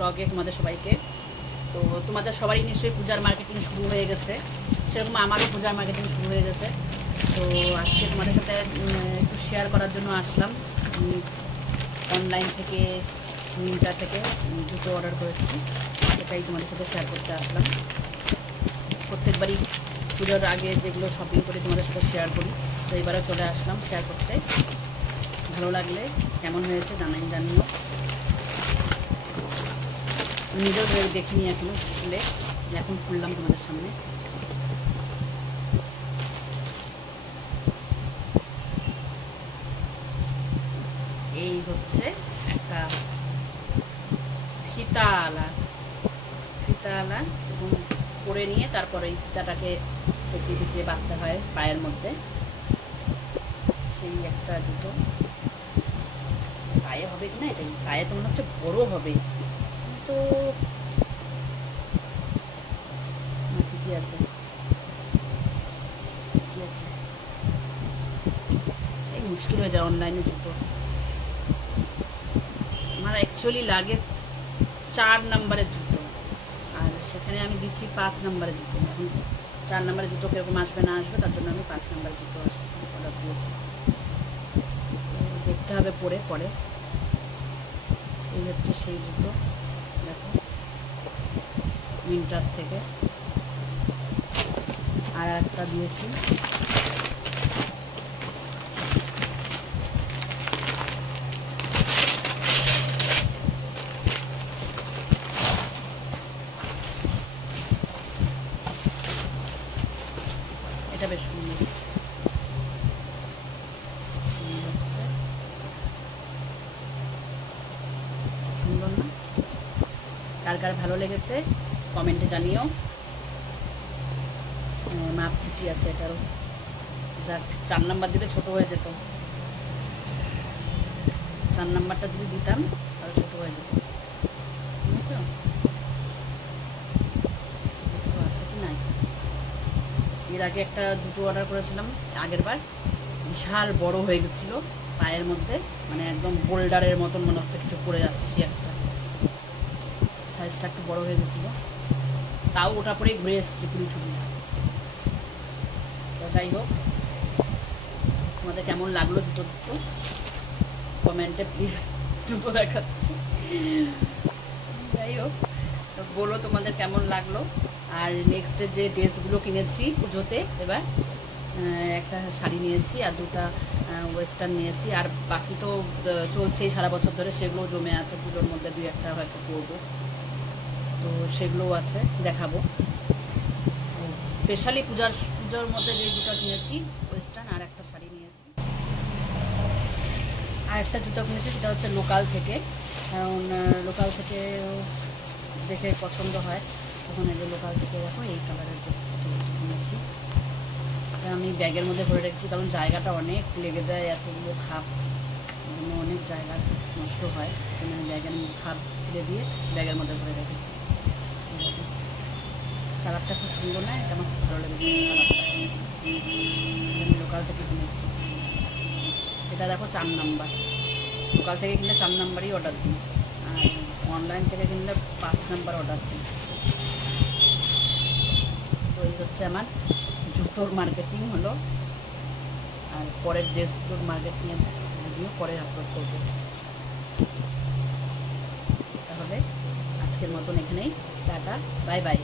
ব্লগে তোমাদের সবাইকে। তো তোমাদের সবারই নিশ্চয়ই পূজার মার্কেটিং শুরু হয়ে গেছে, সেরকম আমারও পূজার মার্কেটিং শুরু হয়ে গেছে। তো আজকে তোমাদের সাথে একটু শেয়ার করার জন্য আসলাম। অনলাইন থেকে মিন্ত্রা থেকে জুতো অর্ডার করেছি, এটাই তোমাদের সাথে শেয়ার করতে আসলাম। প্রত্যেকবারই পুজোর আগে যেগুলো শপিং করি তোমাদের সাথে শেয়ার করি, তো এবারও চলে আসলাম শেয়ার করতে। ভালো লাগলে কেমন হয়েছে জানিও। নিজেও দেখিনি এখনো খুলে, এখন খুললাম তোমাদের সামনে। এই হচ্ছে একটা ফিতাওয়ালা এবং পরে নিয়ে তারপরে এই ফিতাটাকে পেঁচিয়ে পেঁচিয়ে বাঁধতে হয় পায়ের মধ্যে। সেই একটা জুতো পায়ে হবে কিনা, এটাই পায়ে তো মনে হচ্ছে বড় হবে, তো ঠিকই আছে এই মুশকিল হয়ে যায় অনলাইনে জুতো। আমার অ্যাকচুয়ালি লাগে 4 নম্বরের জুতো, আর সেখানে আমি দিচ্ছি 5 নম্বরের জুতো। এখন 4 নম্বরের জুতো কীরকম আসবে না আসবে, তার জন্য আমি 5 নম্বরের জুতো অর্ডার দিয়েছি। দেখতে হবে পরে। এই হচ্ছে সেই জুতো, দেখো মিন্ত্রার থেকে। আর একটা দিয়েছি এটা, বেশ সুন্দর। সুন্দর না? কার ভালো লেগেছে কমেন্টে জানিও। মাপ ঠিকই আছে এটারও, যাক 4 নাম্বার দিলে ছোট হয়ে যেত। 4 নাম্বারটা যদি দিতাম তাহলে ছোট হয়ে যেত। আছে কি নাই? এর আগে একটা জুতো অর্ডার করেছিলাম আগের বার, বিশাল বড় হয়ে গেছিলো পায়ের মধ্যে, মানে একদম বোল্ডারের মতন মনে হচ্ছে কিছু পরে যাচ্ছি একটা। সাইজটা একটু বড় হয়ে গেছিলো, তাও ওটা পরেই ঘুরে এসেছি পুরো ছুটি। তো যাই হোক, তোমাদের কেমন লাগলো জুতো কমেন্টে প্লিজ। জুতো দেখাচ্ছি, যাই হোক তো বলো তোমাদের কেমন লাগলো। আর নেক্সটে যে ড্রেসগুলো কিনেছি পুজোতে, এবার একটা শাড়ি নিয়েছি আর 2টা ওয়েস্টার্ন নিয়েছি, আর বাকি তো চলছেই সারা বছর ধরে, সেগুলো জমে আছে। পুজোর মধ্যে 2-1টা হয়তো করবো, তো সেগুলোও আছে, দেখাবো। স্পেশালি পুজোর মধ্যে যে জুতো কিনেছি ওয়েস্টার্ন, আর একটা শাড়ি নিয়েছি, আর একটা জুতো কিনেছি সেটা হচ্ছে লোকাল থেকে। কারণ লোকাল থেকে দেখে পছন্দ হয়, তখন এই যে লোকাল থেকে দেখো এই কালারের জুতো কিনেছি। আমি ব্যাগের মধ্যে ভরে রেখেছি, কারণ জায়গাটা অনেক লেগে যায়, এতগুলো খাপ, অনেক জায়গা নষ্ট হয়। আমি ব্যাগের খাপ ফেলে দিয়ে ব্যাগের মধ্যে ভরে রেখেছি। কালারটা খুব সুন্দর না? এটা আমার খুব ভালো লেগেছে কালারটা, আমি লোকাল থেকে কিনেছি। এটা দেখো 4 নাম্বার, লোকাল থেকে কিনলে 4 নাম্বারই অর্ডার দিই, আর অনলাইন থেকে কিনলে 5 নাম্বার অর্ডার দিই। তো এই হচ্ছে আমার জুতোর মার্কেটিং হলো, আর পরের ড্রেসগুলোর মার্কেটিংয়ের ভিডিও পরে আপলোড করবো। তাহলে আজকের মতন এখানেই টাটা, বাই বাই।